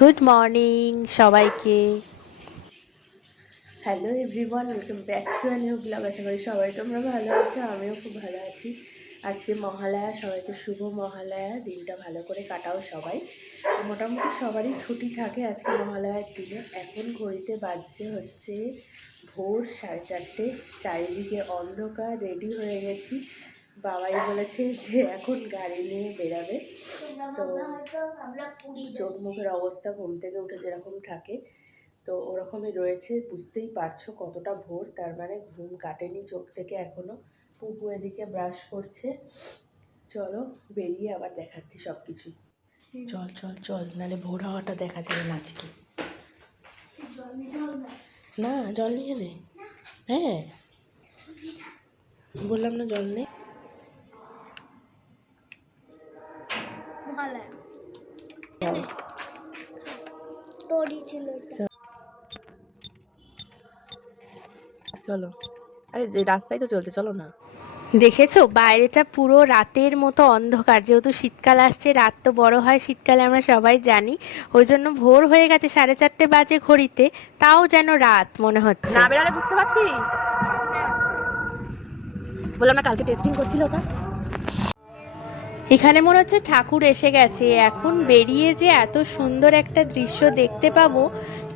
Good morning সবাইকে। Hello everyone welcome back to new blog আশা করি সবাই তোমরা ভালো আছো, আমিও খুব ভালো আছি। আজকে মহালয়া, সবাইকে শুভ মহালয়া, দিনটা ভালো করে কাটাও সবাই। মোটামুটি সবারই ছুটি থাকে আজকে মহালয়ার দিনে। এখন ঘড়িতে বাজছে হচ্ছে ভোর সাড়ে চারটে। চারিদিকে অন্ধকার রেডি হয়ে গেছি। বাবাই বলেছে যে এখন গাড়ি নিয়ে বেরাবে। তো চোখ মুখের অবস্থা ঘুম থেকে উঠে যেরকম থাকে, তো ওরকমই রয়েছে। বুঝতেই পারছ কতটা ভোর, তার মানে ঘুম কাটেনি চোখ থেকে এখনও। পুপু এদিকে ব্রাশ করছে। চলো, বেরিয়ে আবার দেখাচ্ছি সব কিছু চল চল চল, নাহলে ভোর হওয়াটা দেখা যাবে না আজকে। না, জল নিয়ে নে। হ্যাঁ। বললাম না জল নেই চল। চলো। আরে রাস্তায় তো চলছে চলো না। দেখেছ? বাইরেটা পুরো রাতের মতো অন্ধকার। যেহেতু শীতকাল আসছে রাত তো বড় হয় শীতকালে আমরা সবাই জানি। ওই জন্য ভোর হয়ে গেছে সাড়ে চারটে বাজে ঘড়িতে। তাও যেন রাত মনে হচ্ছে। না বেরালে বুঝতে পারতিস? বললাম না কালকে টেস্টিং করছিল ওটা। এখানে মনে হচ্ছে ঠাকুর এসে গেছে। এখন বেরিয়ে যে এত সুন্দর একটা দৃশ্য দেখতে পাবো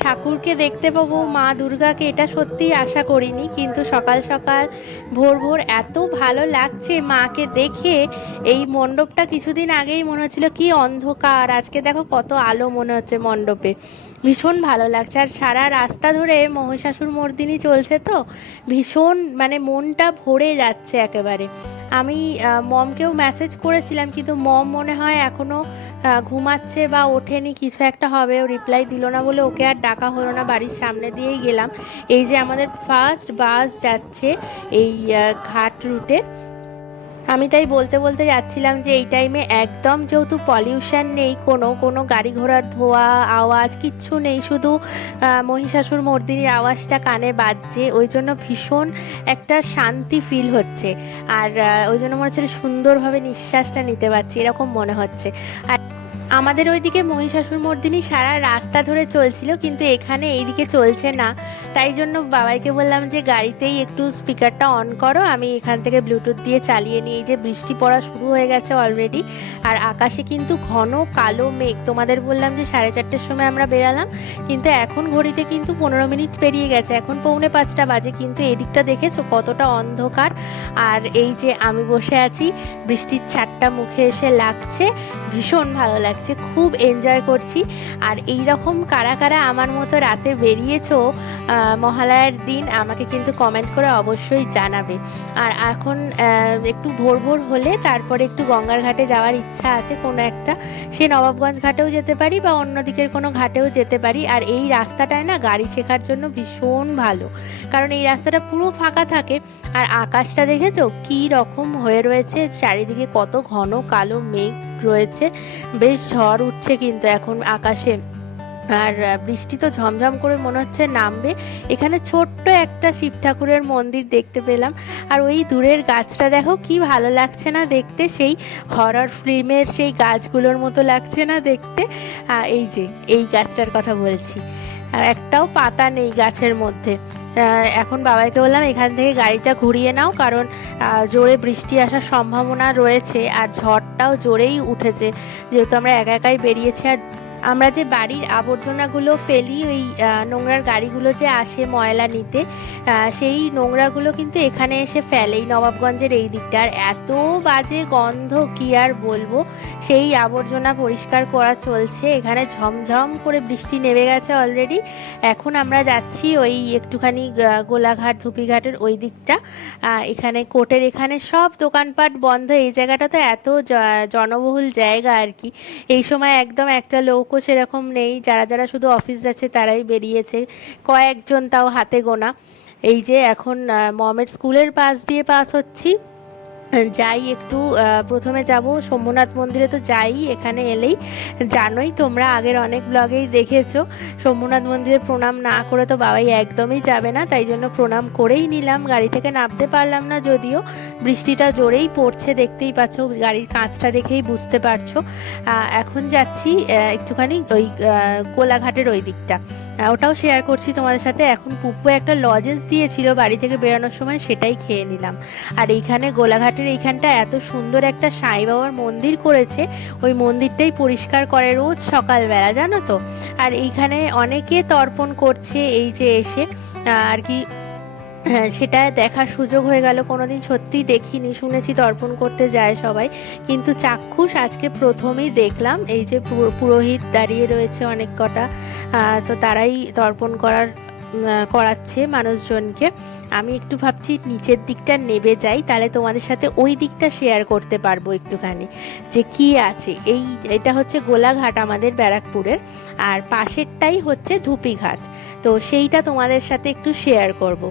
ঠাকুরকে দেখতে পাবো মা দুর্গাকে এটা সত্যিই আশা করিনি। কিন্তু সকাল সকাল ভোর ভোর এত ভালো লাগছে মাকে দেখে। এই মণ্ডপটা কিছুদিন আগেই মনে হচ্ছিল কি অন্ধকার আজকে দেখো কত আলো মনে হচ্ছে মণ্ডপে। ভীষণ ভালো লাগছে। আর সারা রাস্তা ধরে মহিষাসুর মর্দিনী চলছে তো ভীষণ মানে মনটা ভরে যাচ্ছে একেবারে। আমি মমকেও মেসেজ করেছিলাম কিন্তু মম মনে হয় এখনও আহ, ঘুমাচ্ছে বা ওঠেনি, কিছু একটা হবে, ও রিপ্লাই দিল না বলে ওকে আর ডাকা হলো না, বাড়ির সামনে দিয়েই গেলাম। এই যে আমাদের ফার্স্ট বাস যাচ্ছে এই ঘাট রুটে আমি তাই বলতে বলতে যাচ্ছিলাম যে এই টাইমে একদম যেহেতু পলিউশন নেই, কোনো কোনো গাড়ি ঘোড়ার ধোয়া, আওয়াজ কিচ্ছু নেই, শুধু মহিষাসুর মর্দিনীর আওয়াজটা কানে বাজছে, ওই জন্য ভীষণ একটা শান্তি ফিল হচ্ছে। আর ওই জন্য মনে হচ্ছে সুন্দরভাবে নিঃশ্বাসটা নিতে পারছি, এরকম মনে হচ্ছে। আর আমাদের ওইদিকে মহিষাসুর মর্দিনী সারা রাস্তা ধরে চলছিল, কিন্তু এখানে এইদিকে চলছে না। তাই জন্য বাবাইকে বললাম যে, গাড়িতেই একটু স্পিকারটা অন করো। আমি এখান থেকে ব্লুটুথ দিয়ে চালিয়ে নিই। যে বৃষ্টি পড়া শুরু হয়ে গেছে অলরেডি আর আকাশে কিন্তু ঘন কালো মেঘ। তোমাদের বললাম যে, সাড়ে চারটের সময় আমরা বেরালাম, কিন্তু এখন ঘড়িতে কিন্তু পনেরো মিনিট পেরিয়ে গেছে। এখন পৌনে পাঁচটা বাজে, কিন্তু এদিকটা দেখেছ কতটা অন্ধকার? আর এই যে আমি বসে আছি, বৃষ্টির ছাটটা মুখে এসে লাগছে। ভীষণ ভালো লাগছে। খুব এনজয় করছি। আর এই রকম কারা কারা আমার মতো রাতে বেরিয়েছো মহালয়ার দিন, আমাকে কিন্তু কমেন্ট করে অবশ্যই জানাবে। আর এখন একটু ভোর ভোর হলে তারপরে একটু গঙ্গার ঘাটে যাওয়ার ইচ্ছা আছে কোনো একটা। সে নবাবগঞ্জ ঘাটেও যেতে পারি বা অন্য দিকের কোনো ঘাটেও যেতে পারি। আর এই রাস্তাটায় না গাড়ি শেখার জন্য ভীষণ ভালো। কারণ এই রাস্তাটা পুরো ফাঁকা থাকে। আর আকাশটা দেখেছ? কি রকম হয়ে রয়েছে। চারিদিকে কত ঘন কালো মেঘ। রয়েছে। বেশ ঝড় উঠছে কিন্তু এখন আকাশে। আর বৃষ্টি তো ঝমঝম করে মনে হচ্ছে নামবে। এখানে ছোট্ট একটা শিব ঠাকুরের মন্দির দেখতে পেলাম। আর ওই দূরের গাছটা দেখো কি ভালো লাগছে না দেখতে। সেই হরর ফিল্মের সেই গাছগুলোর মতো লাগছে না দেখতে। এই যে, এই গাছটার কথা বলছি। একটাও পাতা নেই গাছের মধ্যে। এখন বাবাকে বললাম, এখান থেকে গাড়িটা ঘুরিয়ে নাও, কারণ জোরে বৃষ্টি আসার সম্ভাবনা রয়েছে, আর ঝড়টাও জোরেই উঠেছে। যেহেতু আমরা একা একাই বেরিয়েছি, আর আমরা যে বাড়ির আবর্জনাগুলো ফেলি, ওই নোংরার গাড়িগুলো যে আসে ময়লা নিতে সেই নোংরাগুলো কিন্তু এখানে এসে ফেলে এই নবাবগঞ্জের এই দিকটা। আর এত বাজে গন্ধ, কি আর বলব? সেই আবর্জনা পরিষ্কার করা চলছে। এখানে ঝমঝম করে বৃষ্টি নেমে গেছে অলরেডি এখন আমরা যাচ্ছি ওই একটুখানি গোলাঘাট, ধুপিঘাটের ওই দিকটা। এখানে কোর্টের এখানে সব দোকানপাট বন্ধ। এই জায়গাটা তো এত জনবহুল জায়গা আর কি। এই সময় একদম একটা লোকও সেরকম নেই। যারা যারা শুধু অফিস যাচ্ছে তারাই বেরিয়েছে। কয়েকজন তাও হাতে গোনা। এই যে এখন মমের স্কুলের পাশ দিয়ে পাস হচ্ছি। যাই একটু প্রথমে যাব সোমনাথ মন্দিরে তো যাই, এখানে এলেই জানোই তোমরা আগের অনেক ব্লগেই দেখেছ। সোমনাথ মন্দিরে প্রণাম না করে তো বাবাই একদমই যাবে না, তাই জন্য প্রণাম করেই নিলাম, গাড়ি থেকে নামতে পারলাম না যদিও। বৃষ্টিটা জোরেই পড়ছে, দেখতেই পাচ্ছ, গাড়ির কাঁচটা দেখেই বুঝতে পারছ। এখন যাচ্ছি একটুখানি ওই কোলাঘাটের ওই দিকটা। ওটাও শেয়ার করছি তোমাদের সাথে। এখন পুপ্পু একটা লজেন্স দিয়েছিল বাড়ি থেকে বেরোনোর সময়, সেটাই খেয়ে নিলাম। আর এইখানে গোলাঘাটের এইখানটা এত সুন্দর একটা সাই বাবার মন্দির করেছে। ওই মন্দিরটাই পরিষ্কার করে রোজ সকালবেলা জানো তো? আর এইখানে অনেকে তর্পণ করছে এই যে এসে আর কি হ্যাঁ, সেটা দেখার সুযোগ হয়ে গেল। কোনোদিন সত্যিই দেখিনি শুনেছি তর্পণ করতে যায় সবাই। কিন্তু চাক্ষুষ আজকে প্রথমেই দেখলাম এই যে পুরো- পুরোহিত দাঁড়িয়ে রয়েছে অনেক কটা। তো তারাই তর্পণ করার করাচ্ছে মানুষজনকে। আমি একটু ভাবছি নিচের দিকটা নেবে যাই, তাহলে তোমাদের সাথে ওই দিকটা শেয়ার করতে পারব একটুখানি, যে কি আছে। এই, এটা হচ্ছে গোলাঘাট আমাদের ব্যারাকপুরের, আর পাশেরটাই হচ্ছে ধুপিঘাট। তো সেইটা তোমাদের সাথে একটু শেয়ার করব।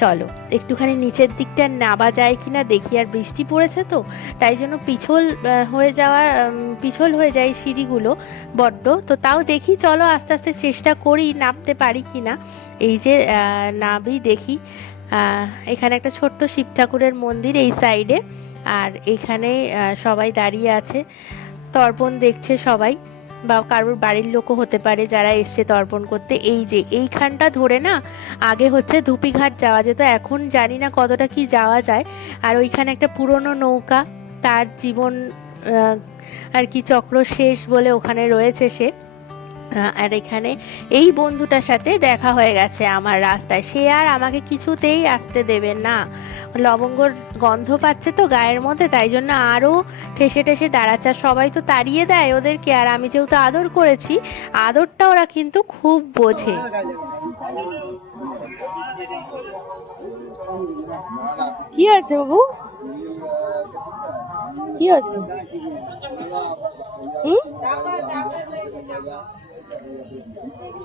চলো, একটুখানি নিচের দিকটা নাবা যায় কি না দেখি, আর বৃষ্টি পড়েছে তো, তাই জন্য পিছল হয়ে যাওয়ার পিছল হয়ে যায় সিঁড়িগুলো বড্ড। তো তাও দেখি, চলো আস্তে আস্তে চেষ্টা করি নামতে পারি কিনা। এই যে নাবি দেখি এখানে একটা ছোট্ট শিব ঠাকুরের মন্দির এই সাইডে আর এখানে সবাই দাঁড়িয়ে আছে। তর্পণ দেখছে সবাই, বা কারোর বাড়ির লোকও হতে পারে যারা এসছে তর্পণ করতে। এই যে, এইখানটা ধরে না, আগে হচ্ছে ধুপিঘাট যাওয়া যেত, এখন জানি না কতটা কি যাওয়া যায়। আর ওইখানে একটা পুরনো নৌকা, তার জীবন আর কি চক্র শেষ বলে ওখানে রয়েছে সে। আর এখানে এই বন্ধুটার সাথে দেখা হয়ে গেছে আমার রাস্তায়। সে আর আমাকে কিছুতেই আসতে দেবে না। লবঙ্গর গন্ধ পাচ্ছে তো গায়ের মধ্যে, তাই জন্য আরও ঠেসে ঠেসে দাঁড়াচ্ছে। আর সবাই তো তাড়িয়ে দেয় ওদেরকে। আর আমি যেহেতু আদর করেছি, আদরটা ওরা কিন্তু খুব বোঝে। কি আছে বাবু? কি আছে?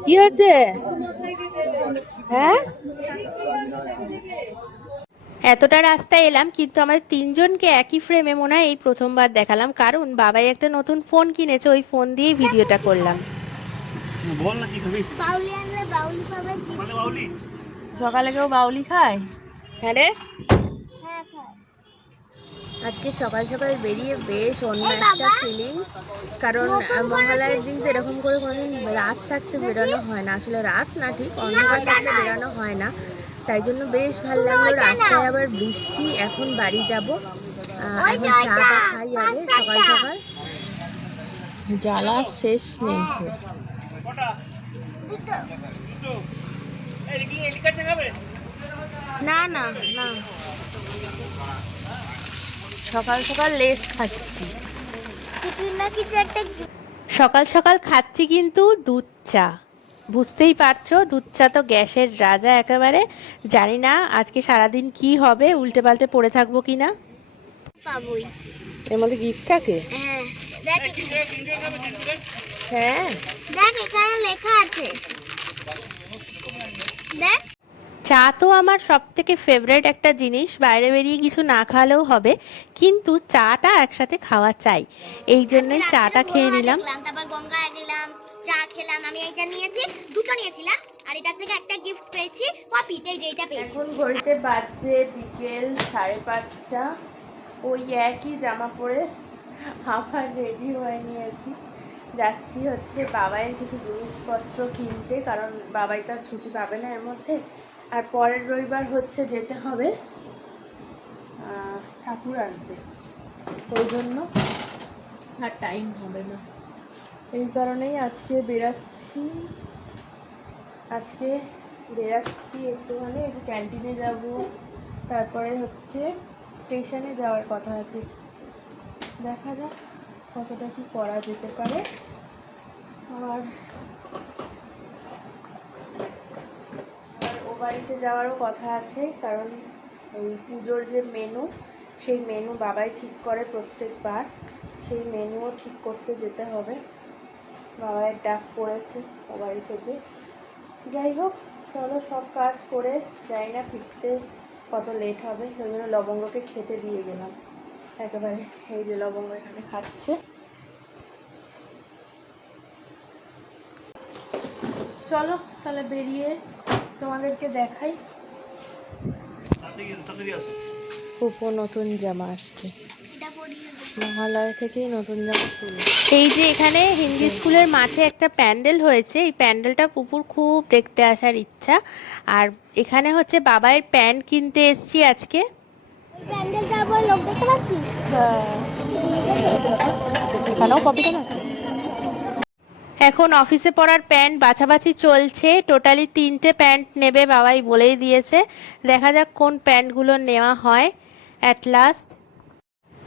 কি হয়েছে? হ্যাঁ? এতটা রাস্তায় এলাম কিন্তু আমাদের তিনজনকে একই ফ্রেমে মনে হয় এই প্রথমবার দেখালাম। কারণ বাবাই একটা নতুন ফোন কিনেছে ওই ফোন দিয়েই ভিডিওটা করলাম। বল না কি খাবি? বাউলি আনলে বাউলি পাবে চিপস মানে বাউলি। সকালে কেউ বাউলি খায়? হ্যাঁ রে? আজকে সকাল সকাল বেরিয়ে বেশ অন্য একটা ফিলিংস কারণ মহালয়ের দিন তো এরকম করে কোনোদিন রাত থাকতে বেরোনো হয় না আসলে রাত না ঠিক অন্ধকার থাকতে বেরোনো হয় না তাই জন্য বেশ ভালো লাগল রাস্তায় আবার বৃষ্টি এখন বাড়ি যাব ওই এখন যে চাটা খাই আগে সকাল সকাল জ্বালা শেষ নেই তো না না না সকাল সকাল লেস খাচ্ছি কিছু না কিছু একটা সকাল সকাল খাচ্ছি কিন্তু দুধ চা। বুঝতেই পারছ দুধ চা তো গ্যাসের রাজা একেবারে। জানি না আজকে সারাদিন কি হবে উল্টে পাল্টে পড়ে থাকব কি না। পাবই। এর মধ্যে গিফট থাকে? হ্যাঁ দেখ হ্যাঁ। দেখ এখানে লেখা আছে। দেখ। চা তো আমার সব থেকে ফেভারেট একটা জিনিস বাইরে বেরিয়ে কিছু না খাওয়ালেও হবে কিন্তু চাটা একসাথে খাওয়া চাই। এই জন্যই চাটা খেয়ে নিলাম। তারপর গঙ্গায় গেলাম চা খেলাম আমি এইটা নিয়েছি দুটো নিয়েছিলাম আর এটার থেকে একটা গিফট পেয়েছি পপিতে যেটা পেয়েছি। এখন ঘড়িতে বাজছে বিকেল সাড়ে পাঁচটা ওই একই জামা পরে আবার রেডি হয়ে নিয়েছি। যাচ্ছি হচ্ছে বাবাইয়ের কিছু জিনিসপত্র কিনতে কারণ বাবাই তার ছুটি পাবে না এর মধ্যে। আর পরের রবিবার হচ্ছে যেতে হবে ঠাকুর আনতে। ওই জন্য আর টাইম হবে না। এই কারণেই আজকে বেরাচ্ছি আজকে বেরাচ্ছি একটুখানি একটু ক্যান্টিনে যাব, তারপরে হচ্ছে স্টেশনে যাওয়ার কথা আছে। দেখা যাক কতটা কি করা যেতে পারে। আর আর ও বাড়িতে যাওয়ারও কথা আছে, কারণ এই পুজোর যে মেনু সেই মেনু বাবাই ঠিক করে প্রত্যেকবার। সেই মেনুও ঠিক করতে যেতে হবে। বাবাইয়ের ডাক পড়েছে বাড়ি থেকে। যাই হোক, চলো সব কাজ করে যাই না, ফিরতে কত লেট হবে। ওই জন্য লবঙ্গকে খেতে দিয়ে গেলাম। একেবারে এই যে লবঙ্গ এখানে খাচ্ছে। চলো তাহলে বেরিয়ে তোমাদেরকে দেখাই। পুপো নতুন জামা আজকে। মহালয়া থেকেই নতুন জামা শুরু। এই যে এখানে হিন্দি স্কুলের মাঠে একটা প্যান্ডেল হয়েছে। এই প্যান্ডেলটা পুপুর খুব দেখতে আসার ইচ্ছা। আর এখানে হচ্ছে বাবাইয়ের প্যান্ট কিনতে এসছি আজকে। পাচ্ছিস এখানেও কপিটা না এখন অফিসে পরার প্যান্ট বাছাবাছি চলছে। টোটালি তিনটে প্যান্ট নেবে বাবাই বলেই দিয়েছে। দেখা যাক কোন প্যান্টগুলো নেওয়া হয় অ্যাট লাস্ট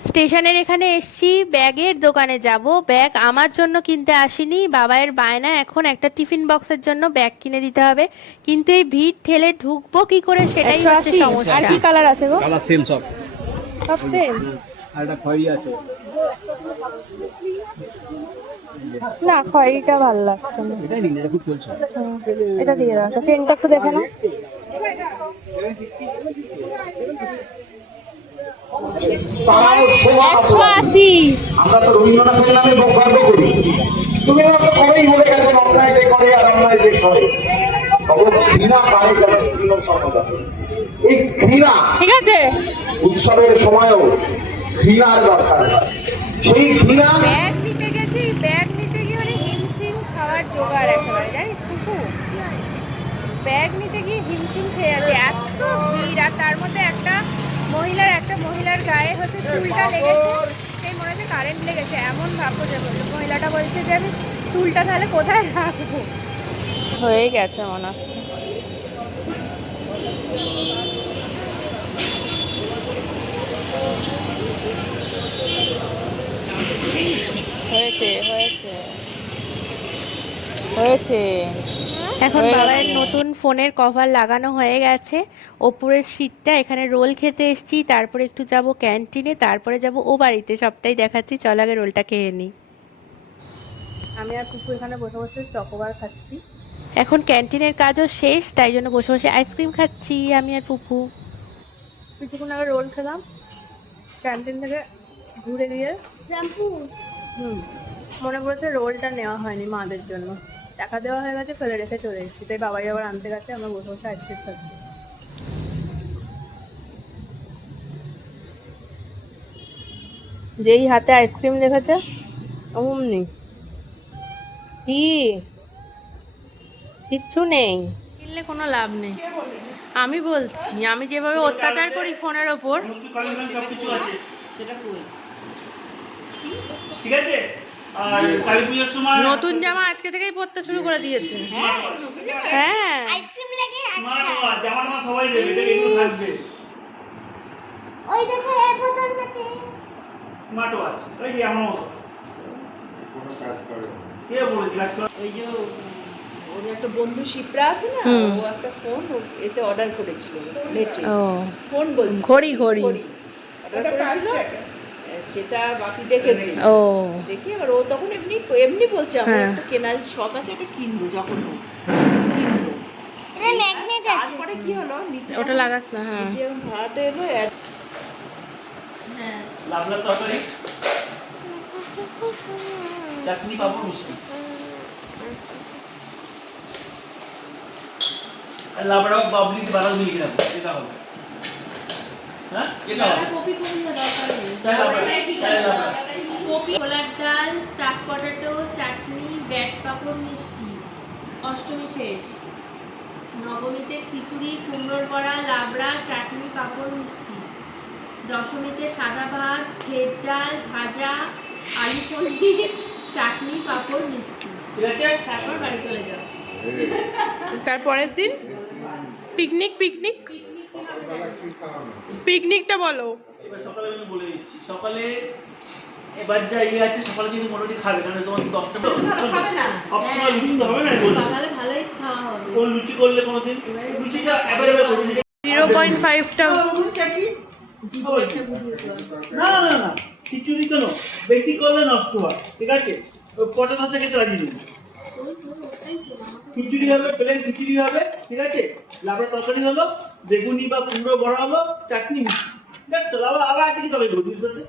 স্টেশনের এখানে এসছি ব্যাগের দোকানে যাব। ব্যাগ আমার জন্য কিনতে আসিনি। বাবাইয়ের বায়না এখন একটা টিফিন বক্সের জন্য ব্যাগ কিনে দিতে হবে। কিন্তু এই ভিড় ঠেলে ঢুকবো কি করে সেটাই হচ্ছে আর কি কালার আছে গো? কালার সেম সব। সব সেম আর একটা খয়েরি আছে। না খয়েরিটা ভালো লাগছে না। এটাই নিন এটা খুব চলছে। এটা দিয়ে দাও চেনটা একটু দেখে নাও। একশো আশি। আমরা তো রবীন্দ্রনাথের নামে গর্ব করি। তুমি তো কবেই বলে গেছেন অন্যায় যে করে আর অন্যায় যে সরে ঘৃণা পারে যেন বিভিন্ন সর্বদা এই ঘৃণা ঠিক আছে। উৎসবের সময়ও ঘৃণার দরকার। সেই ঘৃণা ব্যাগ নিতে গেছি ব্যাগ নিতে গিয়ে মানে হিমশিম খাওয়ার একেবারে জানিস কুকু ব্যাগ নিতে গিয়ে হিমশিম খেয়ে যাচ্ছে এত ভিড় আর তার মধ্যে একটা মহিলার একটা মহিলার গায়ে হচ্ছে চুলটা লেগেছে। সেই মনে হচ্ছে কারেন্ট লেগেছে এমন ভাবো যে বলল মহিলাটা বলছে যে আমি চুলটা তাহলে কোথায় রাখব? হয়ে গেছে মনে হচ্ছে। হয়েছে হয়েছে। হয়েছে। এখন বাবার নতুন ফোনের কভার লাগানো হয়ে গেছে। ওপরের সিটটা এখানে রোল খেতে এসেছি তারপরে একটু যাব ক্যান্টিনে তারপরে যাব ও বাড়িতে। সবটাই দেখাচ্ছি চল আগে রোলটা খেয়ে নিই আমি আর কুকু এখানে বসে বসে চকোবার খাচ্ছি। এখন ক্যান্টিনের কাজও শেষ তাই জন্য বসে বসে আইসক্রিম খাচ্ছি আমি আর পুপু কিছুক্ষণ আগে রোল খেলাম। ক্যান্টিন থেকে ঘুরে গিয়ে শ্যাম্পু। হুম মনে পড়েছে রোলটা নেওয়া হয়নি মাদের জন্য। টাকা দেওয়া হয়ে গেছে ফেলে রেখে চলে এসেছি। তাই বাবাই আবার আনতে গেছে আমরা বসে বসে আইসক্রিম খাচ্ছি। যেই হাতে আইসক্রিম দেখেছে অমনি। কি? কিচ্ছু নেই। কিনলে কোনো লাভ নেই। আমি বলছি আমি যেভাবে অত্যাচার করি ফোনের ওপর। সবকিছু আছে। ঠিক আছে। সময় নতুন জামা আজকে থেকেই পরতে শুরু করে দিয়েছে। হ্যাঁ আইসক্রিম লেগে জামা সবাই দেবে এটা এগুলো থাকবে। ওই দেখো এক বোতল আছে। স্মার্ট ওয়াচ ওই যে আমার ওই যে ওর একটা বন্ধু শিপ্রা আছে না ও একটা ফোন এতে অর্ডার করেছিল নেটে। ও। ফোন বলছি। ঘড়ি ঘড়ি। অর্ডার করেছিল? সেটা বাকি দেখেছে। ও। দেখি এবার ও তখন এমনি এমনি বলছে আমার হ্যাঁ। একটা কেনার শখ আছে এটা কিনবো যখন হোক। কিনবো। এটা ম্যাগনেট আছে। তারপরে কি হলো? নিচে ওটা লাগাস না হ্যাঁ। নিচে ভাড়াটা এলো লাভ তরকারি? চাটনি পাবো মিষ্টি লাবড়া বাবলি মিলিয়ে নেব এটা হবে। হ্যাঁ হবে কপি ছোলার ডাল স্টাফ পটেটো চাটনি ব্যাট পাঁপড় মিষ্টি। অষ্টমী শেষ। নবমীতে খিচুড়ি কুমড়োর বড়া লাবড়া চাটনি পাঁপড় মিষ্টি। দশমীতে সাদা ভাত ভেজ ডাল ভাজা আলু পনির চাটনি পাঁপড় মিষ্টি। তারপর বাড়ি চলে যাও। তারপরের দিন? Picnic picnic? পিকনিকটা বলো। এবার সকালে আমি বলে দিচ্ছি সকালে এবার যা ইয়ে আছে সকালে কিন্তু মোটামুটি খাবে কারণ তোমার দশটা লুচি হবে না। বলছি। হবে। কোন লুচি করলে কোনোদিন? লুচিটা জিরো পয়েন্ট ফাইভটা। না না না খিচুড়ি কেন বেশি করলে নষ্ট হয় ঠিক আছে? ওই কটা খেতে রাজি নেই খিচুড়ি হবে, প্লেন খিচুড়ি হবে, ঠিক আছে? লাভা তরকারি হলো, বেগুনি বা কুমড়ো বড় হলো, চাটনি মিষ্টি। দেখ তো আবার আবার একদিকে চলে গেল সাথে